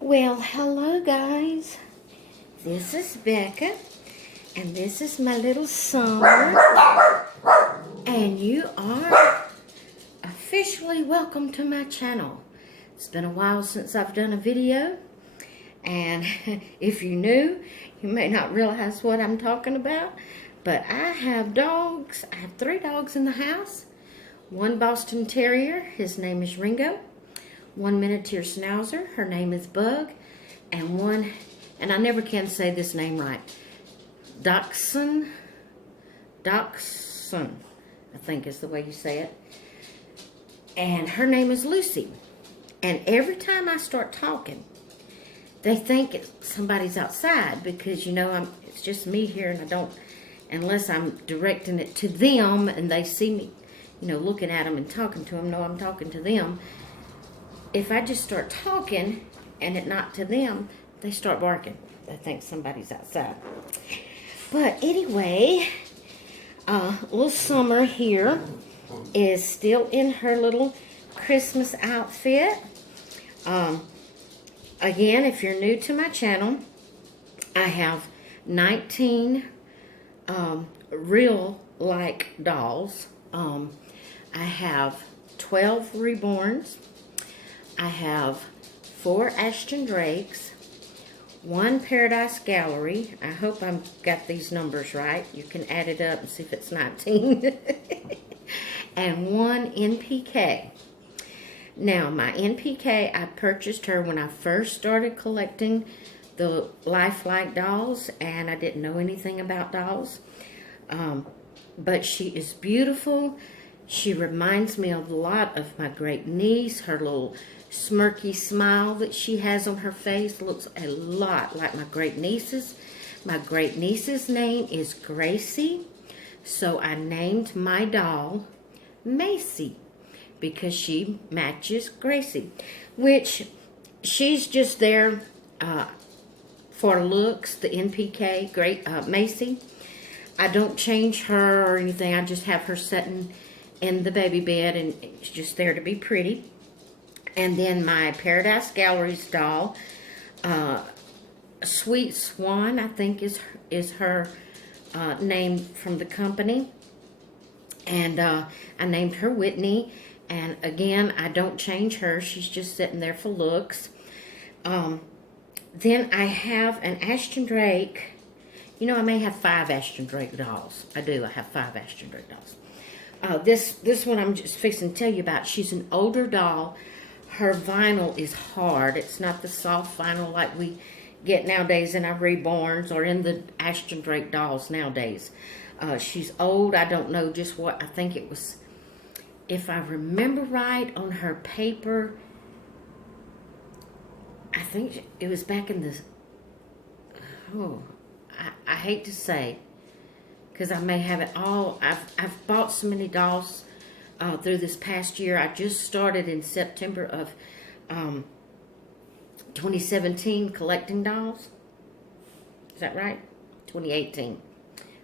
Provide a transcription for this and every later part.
Well, hello guys. This is Becca, and this is my little Sommer, and you are officially welcome to my channel. It's been a while since I've done a video, and if you're new, you may not realize what I'm talking about, but I have dogs. I have 3 dogs in the house. 1 Boston Terrier, his name is Ringo. 1 miniature schnauzer, her name is Bug, and I never can say this name right, Dachshund, I think is the way you say it, and her name is Lucy. And every time I start talking, they think somebody's outside because, it's just me here, and I don't, unless I'm directing it to them and they see me, looking at them and talking to them, no, I'm talking to them. If I just start talking and it not to them, they start barking. They think somebody's outside. But anyway, little Sommer here is still in her little Christmas outfit. Again, if you're new to my channel, I have 19 real-like dolls. I have 12 reborns. I have 4 Ashton Drakes, 1 Paradise Gallery. I hope I've got these numbers right. You can add it up and see if it's 19. And 1 NPK. Now, my NPK, I purchased her when I first started collecting the lifelike dolls, and I didn't know anything about dolls. But she is beautiful. She reminds me a lot of my great niece. Her little smirky smile that she has on her face looks a lot like my great niece's. My great niece's name is Gracie, so I named my doll Macy because she matches Gracie, which she's just there for looks, the NPK, Macy. I don't change her or anything. I just have her sitting in the baby bed, and it's just there to be pretty. And then my Paradise Gallery's doll, Sweet Swan, I think is her name from the company. And I named her Whitney. And again, I don't change her. She's just sitting there for looks. Then I have an Ashton Drake. I may have 5 Ashton Drake dolls. I do. I have 5 Ashton Drake dolls. This one I'm just fixing to tell you about. She's an older doll. Her vinyl is hard. It's not the soft vinyl like we get nowadays in our reborns or in the Ashton Drake dolls nowadays. She's old. I don't know just what. I think it was, if I remember right, on her paper, I think it was back in the, I hate to say, because I may have it all. I've bought so many dolls through this past year. I just started in September of 2017 collecting dolls. Is that right? 2018.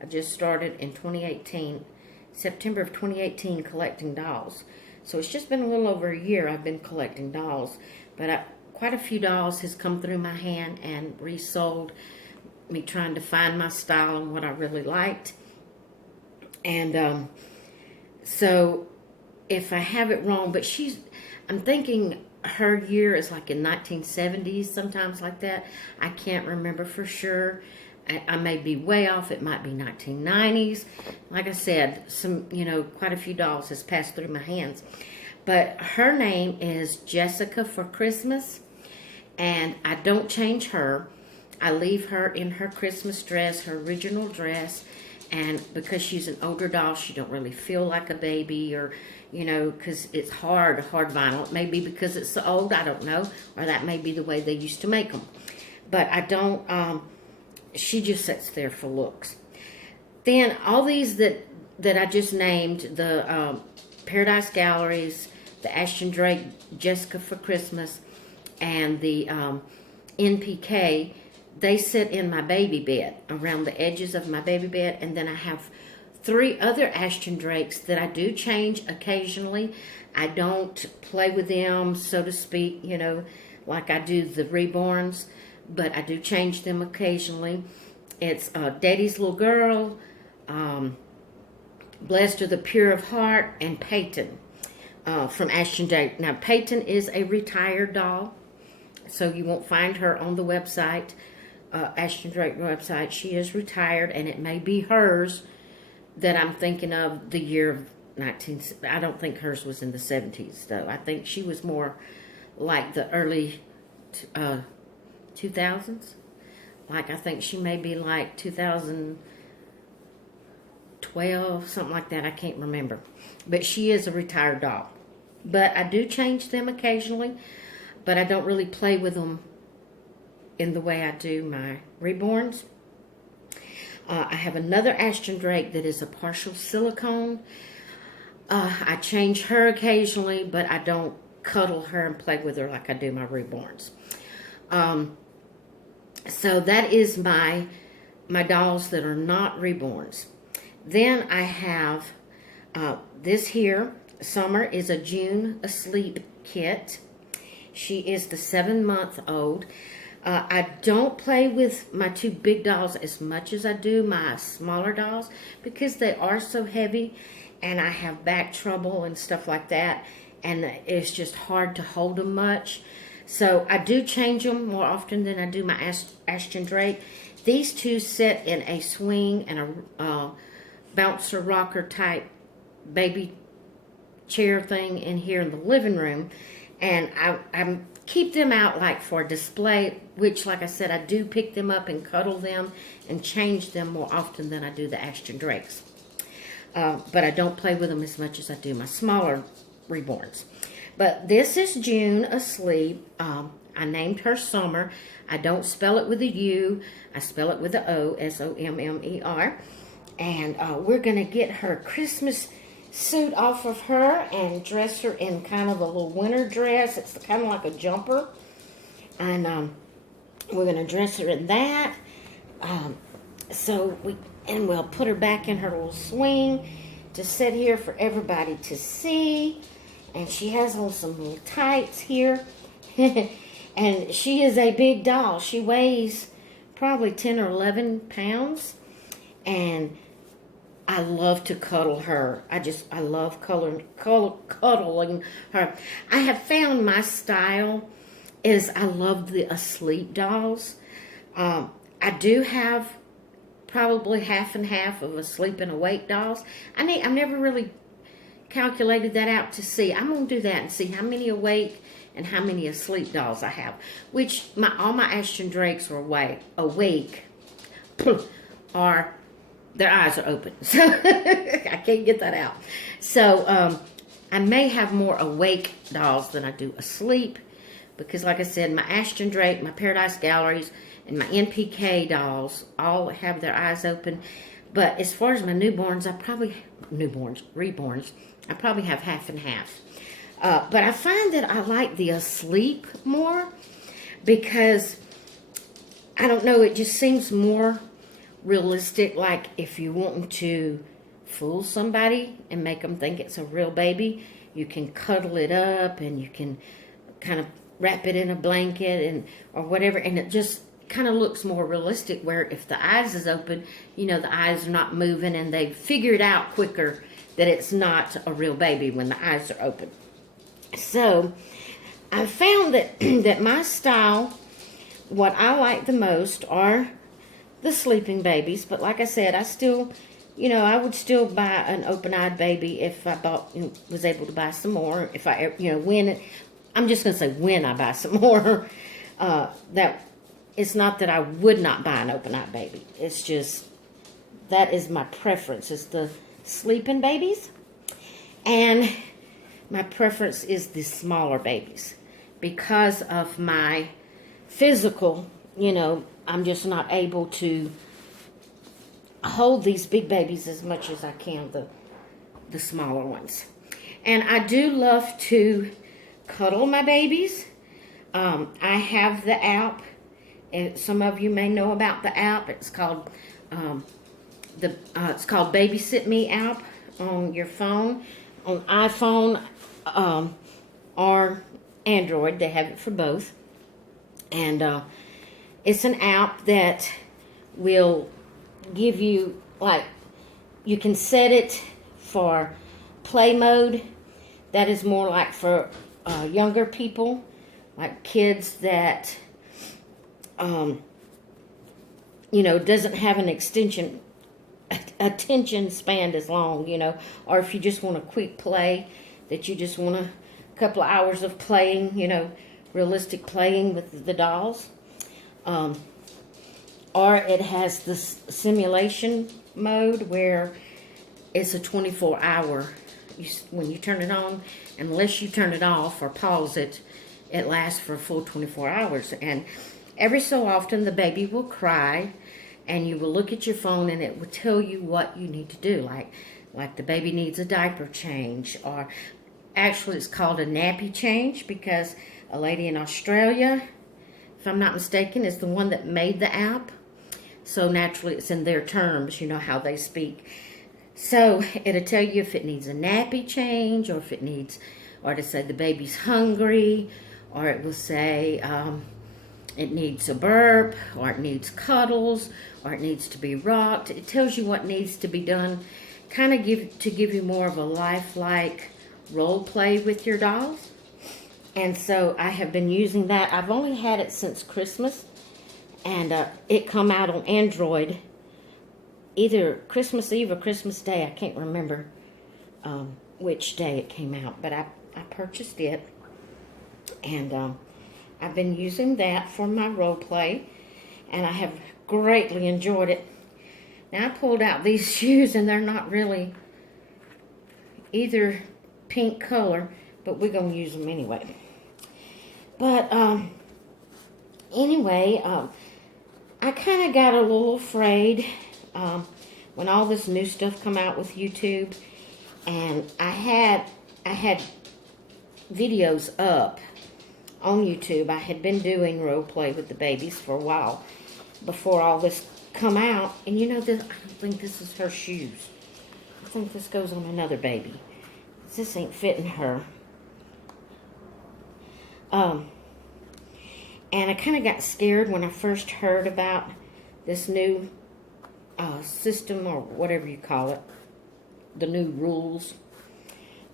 I just started in 2018, September of 2018, collecting dolls. So it's just been a little over a year I've been collecting dolls. But quite a few dolls has come through my hand and resold, me trying to find my style and what I really liked. And so if I have it wrong, but I'm thinking her year is like in 1970s, sometimes like that. I can't remember for sure. I may be way off. It might be 1990s. Like I said, quite a few dolls has passed through my hands. But her name is Jessica for Christmas, and I don't change her. I leave her in her Christmas dress, her original dress, and because she's an older doll, she don't really feel like a baby, or, because it's hard vinyl. It may be because it's so old, I don't know, or that may be the way they used to make them. But I don't, she just sits there for looks. Then all these that I just named, the Paradise Galleries, the Ashton Drake Jessica for Christmas, and the NPK, they sit in my baby bed, around the edges of my baby bed. And then I have 3 other Ashton Drakes that I do change occasionally. I don't play with them, so to speak, like I do the reborns, but I do change them occasionally. It's Daddy's Little Girl, Blessed Are the Pure of Heart, and Peyton from Ashton Drake. Now, Peyton is a retired doll, so you won't find her on the website, Ashton Drake website. She is retired, and it may be hers that I'm thinking of, the year of 19... I don't think hers was in the 70s, though. I think she was more like the early 2000s. Like, I think she may be like 2012, something like that. I can't remember. But she is a retired doll. But I do change them occasionally, but I don't really play with them in the way I do my reborns. I have another Ashton Drake that is a partial silicone. I change her occasionally, but I don't cuddle her and play with her like I do my reborns. So that is my dolls that are not reborns. Then I have this here. Sommer is a June Asleep kit. She is the 7-month-old. I don't play with my two big dolls as much as I do my smaller dolls because they are so heavy and I have back trouble and stuff like that, and it's just hard to hold them much. So I do change them more often than I do my Ashton Drake. These two sit in a swing and a bouncer rocker type baby chair thing in here in the living room, and I keep them out like for display, which, like I said, I do pick them up and cuddle them and change them more often than I do the Ashton Drakes. But I don't play with them as much as I do my smaller reborns. But this is June Asleep. I named her Sommer. I don't spell it with a U. I spell it with a O, S-O-M-M-E-R. And we're going to get her Christmas suit off of her and dress her in kind of a little winter dress. It's kind of like a jumper. And we're going to dress her in that. We'll put her back in her little swing to sit here for everybody to see. And she has on some little tights here. And she is a big doll. She weighs probably 10 or 11 pounds. And I love to cuddle her. I love cuddling her. I have found my style is I love the asleep dolls. I do have probably half and half of asleep and awake dolls. I've never really calculated that out to see. I'm going to do that and see how many awake and how many asleep dolls I have. Which all my Ashton Drakes are awake. Their eyes are open. So I can't get that out. So I may have more awake dolls than I do asleep. Because like I said, my Ashton Drake, my Paradise Galleries, and my NPK dolls all have their eyes open. But as far as my reborns, I probably have half and half. But I find that I like the asleep more because, I don't know, it just seems more realistic. Like if you want to fool somebody and make them think it's a real baby, you can cuddle it up and you can kind of wrap it in a blanket or whatever, and it just kind of looks more realistic, where if the eyes is open, the eyes are not moving, and they figure it out quicker that it's not a real baby when the eyes are open. So I found that that my style, what I like the most are the sleeping babies. But like I said, I still, I would still buy an open-eyed baby if I was able to buy some more. If I, I'm just going to say when I buy some more. That it's not that I would not buy an open-eyed baby. It's just that is my preference, is the sleeping babies. And my preference is the smaller babies. Because of my physical, I'm just not able to hold these big babies as much as I can the smaller ones. And I do love to cuddle my babies. I have the app, and some of you may know about the app. It's called Babysit Me app on your phone, on iPhone or Android. They have it for both. And it's an app that will give you, like, you can set it for play mode. That is more like for younger people, like kids that, doesn't have an attention span as long, or if you just want a quick play, that you just want a couple of hours of playing, realistic playing with the dolls. Or it has this simulation mode where it's a 24-hour. When you turn it on, unless you turn it off or pause it, it lasts for a full 24 hours. And every so often the baby will cry, and you will look at your phone and it will tell you what you need to do. Like the baby needs a diaper change, or actually it's called a nappy change, because a lady in Australia, if I'm not mistaken, is the one that made the app. So naturally it's in their terms, how they speak. So it'll tell you if it needs a nappy change, or if it needs, or to say the baby's hungry, or it will say it needs a burp, or it needs cuddles, or it needs to be rocked. It tells you what needs to be done, kind of give you more of a lifelike role play with your dolls. And so I have been using that. I've only had it since Christmas, and it come out on Android either Christmas Eve or Christmas Day. I can't remember which day it came out, but I purchased it, and I've been using that for my role play, and I have greatly enjoyed it. Now I pulled out these shoes, and they're not really either pink color, but we're going to use them anyway. But anyway, I kind of got a little afraid when all this new stuff come out with YouTube, and I had videos up on YouTube. I had been doing role play with the babies for a while before all this come out, and this, I don't think this is her shoes. I think this goes on another baby. This ain't fitting her. And I kind of got scared when I first heard about this new system, or whatever you call it, the new rules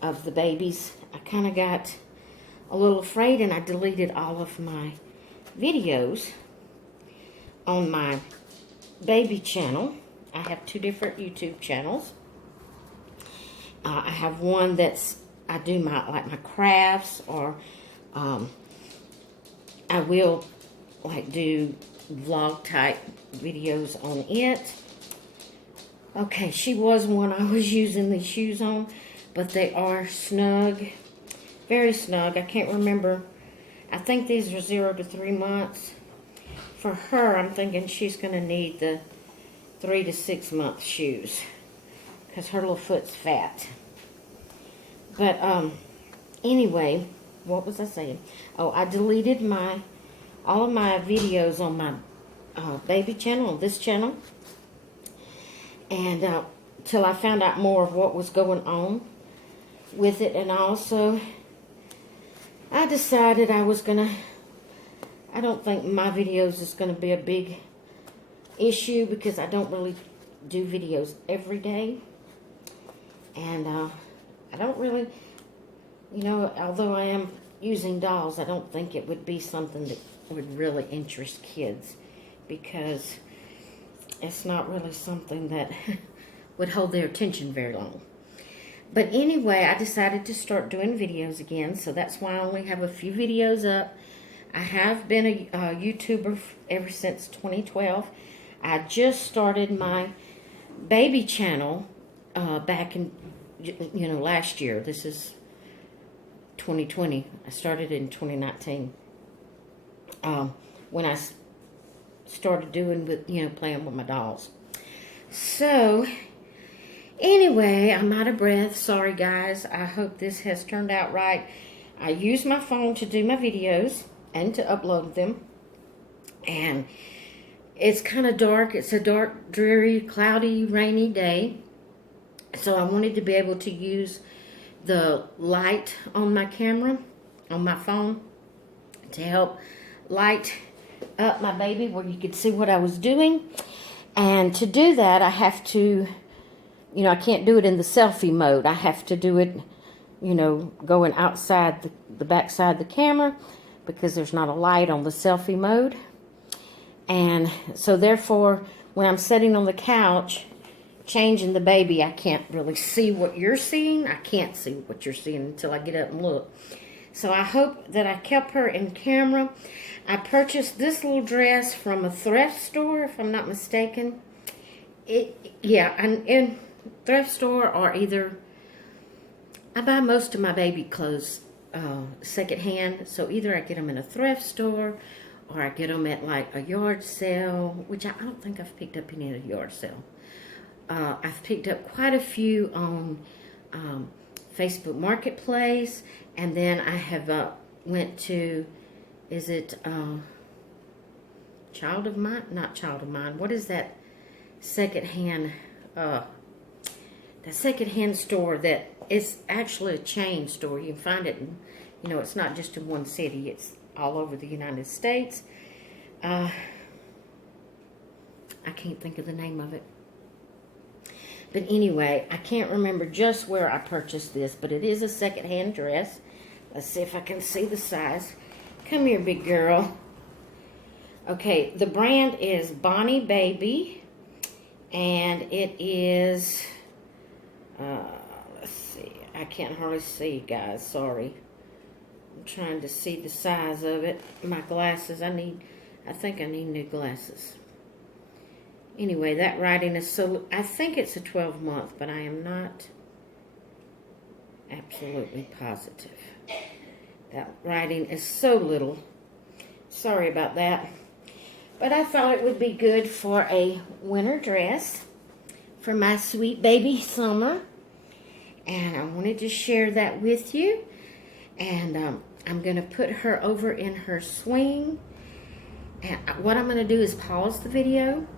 of the babies. I kind of got a little afraid, and I deleted all of my videos on my baby channel. I have 2 different YouTube channels. I have one that's, I do my crafts, or I will do vlog type videos on it. Okay, she was one I was using these shoes on, but they are snug, very snug. I can't remember. I think these are 0 to 3 months. For her, I'm thinking she's going to need the 3 to 6 month shoes, because her little foot's fat. But anyway, what was I saying? Oh, I deleted all of my videos on my baby channel, on this channel, and till I found out more of what was going on with it. And also, I decided I don't think my videos is going to be a big issue, because I don't really do videos every day, and I don't really, although I am using dolls, I don't think it would be something that would really interest kids, because it's not really something that would hold their attention very long. But anyway, I decided to start doing videos again, so that's why I only have a few videos up. I have been a YouTuber ever since 2012. I just started my baby channel back in, last year. This is 2020. I started in 2019. When I started doing playing with my dolls. So anyway, I'm out of breath. Sorry guys. I hope this has turned out right. I use my phone to do my videos and to upload them. And it's kind of dark. It's a dark, dreary, cloudy, rainy day. So I wanted to be able to use the light on my camera, on my phone, to help light up my baby where you could see what I was doing. And to do that, I have to, I can't do it in the selfie mode. I have to do it, going outside the back side of the camera because there's not a light on the selfie mode. And so therefore, when I'm sitting on the couch changing the baby, I can't really see what you're seeing. I can't see what you're seeing until I get up and look. So I hope that I kept her in camera. I purchased this little dress from a thrift store, if I'm not mistaken. And in thrift store, or either, I buy most of my baby clothes secondhand. So either I get them in a thrift store, or I get them at like a yard sale, which I don't think I've picked up any at a yard sale. I've picked up quite a few on Facebook Marketplace, and then I have went to, is it Child of Mine? Not Child of Mine. What is that secondhand? That secondhand store that is actually a chain store. You can find it in, it's not just in one city. It's all over the United States. I can't think of the name of it. But anyway, I can't remember just where I purchased this, but it is a secondhand dress. Let's see if I can see the size. Come here, big girl. Okay, the brand is Bonnie Baby, and it is, let's see, I can't hardly see, guys, sorry. I'm trying to see the size of it. My glasses, I think I need new glasses. Anyway, that writing is so, I think it's a 12-month, but I am not absolutely positive. That writing is so little. Sorry about that. But I thought it would be good for a winter dress for my sweet baby Sommer. And I wanted to share that with you. And I'm going to put her over in her swing. And what I'm going to do is pause the video.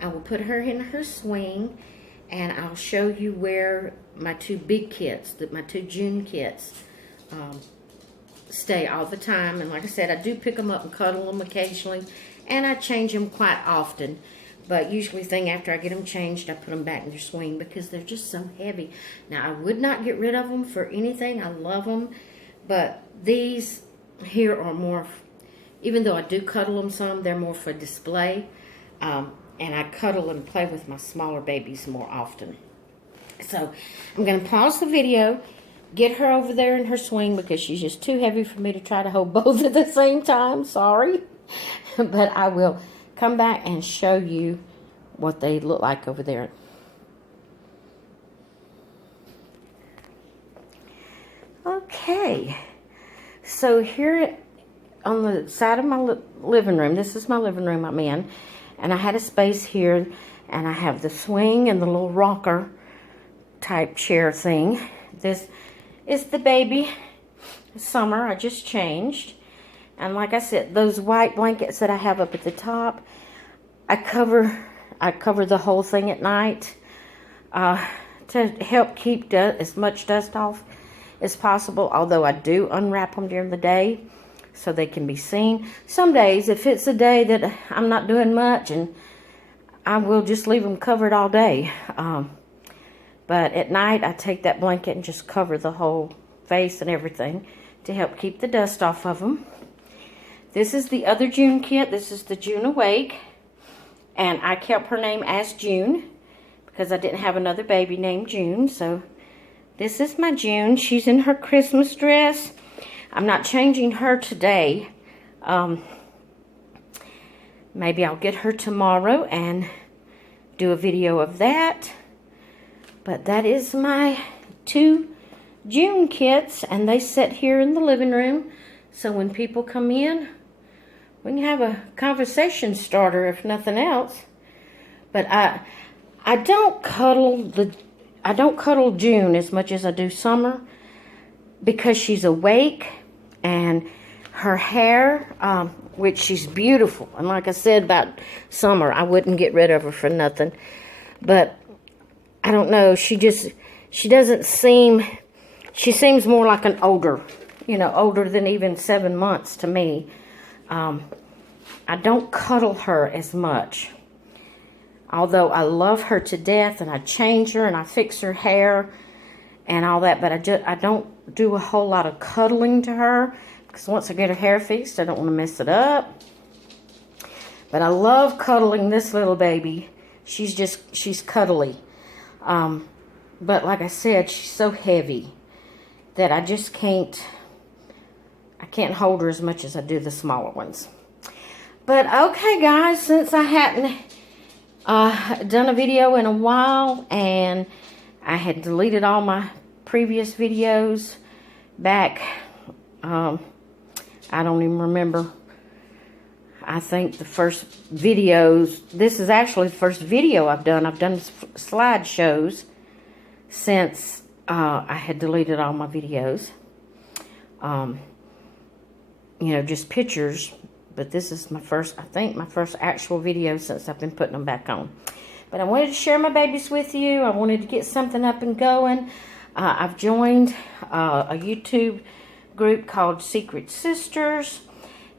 I will put her in her swing, and I'll show you where my two big kits, my two June kits, stay all the time. And like I said, I do pick them up and cuddle them occasionally, and I change them quite often. But usually after I get them changed, I put them back in their swing because they're just so heavy. Now, I would not get rid of them for anything. I love them. But these here are more, even though I do cuddle them some, they're more for display. And I cuddle and play with my smaller babies more often. So I'm going to pause the video, get her over there in her swing because she's just too heavy for me to try to hold both at the same time. Sorry. But I will come back and show you what they look like over there. Okay. So here on the side of my living room, this is my living room I'm in. And I had a space here, and I have the swing and the little rocker type chair thing. This is the baby Sommer I just changed. And like I said, those white blankets that I have up at the top, I cover the whole thing at night to help keep as much dust off as possible, although I do unwrap them during the day so they can be seen. Some days, if it's a day that I'm not doing much, and I will just leave them covered all day. But at night, I take that blanket and just cover the whole face and everything to help keep the dust off of them. This is the other June kit. This is the June Awake. And I kept her name as June because I didn't have another baby named June. So this is my June. She's in her Christmas dress. I'm not changing her today. Maybe I'll get her tomorrow and do a video of that. But that is my two June kits, and they sit here in the living room. So when people come in, we can have a conversation starter if nothing else. But I don't cuddle June as much as I do Sommer because she's awake. And her hair, which she's beautiful. And like I said about Sommer, I wouldn't get rid of her for nothing. But I don't know, she doesn't seem, she seems more like an older than even 7 months to me. I don't cuddle her as much. Although I love her to death, and I change her and I fix her hair and all that, but I don't do a whole lot of cuddling to her, because once I get her hair fixed, I don't want to mess it up. But I love cuddling this little baby. She's cuddly. But like I said, she's so heavy that I just can't hold her as much as I do the smaller ones. But okay, guys, since I hadn't done a video in a while, and I had deleted all my previous videos back, I don't even remember. I think the first videos, this is actually the first video I've done. I've done slideshows since I had deleted all my videos. You know, just pictures. But this is my first, I think, my first actual video since I've been putting them back on. But I wanted to share my babies with you. I wanted to get something up and going. I've joined a YouTube group called Secret Sisters.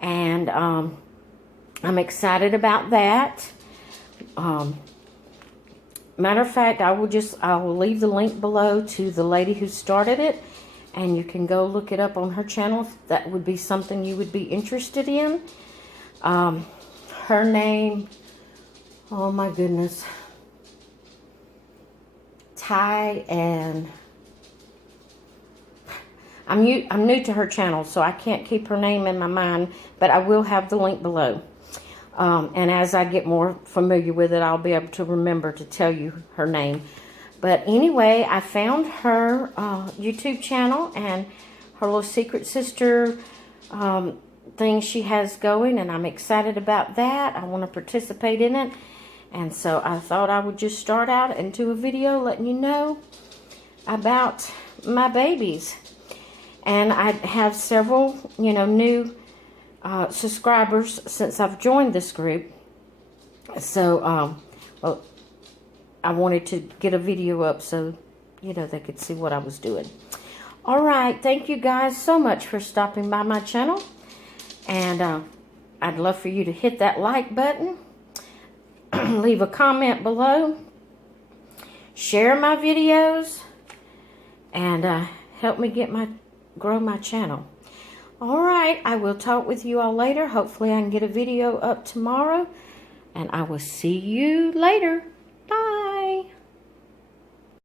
And I'm excited about that. Matter of fact, I will leave the link below to the lady who started it. And you can go look it up on her channel if that would be something you would be interested in. Her name, oh my goodness, Ty, and I'm new to her channel, so I can't keep her name in my mind, but I will have the link below. And as I get more familiar with it, I'll be able to remember to tell you her name. But anyway, I found her YouTube channel and her little Secret Sister thing she has going, and I'm excited about that. I want to participate in it. And so I thought I would just start out and do a video letting you know about my babies. And I have several, you know, new subscribers since I've joined this group. So, well, I wanted to get a video up so, you know, they could see what I was doing. All right. Thank you guys so much for stopping by my channel. And I'd love for you to hit that like button. Leave a comment below. Share my videos. And help me grow my channel. All right. I will talk with you all later. Hopefully I can get a video up tomorrow. And I will see you later. Bye.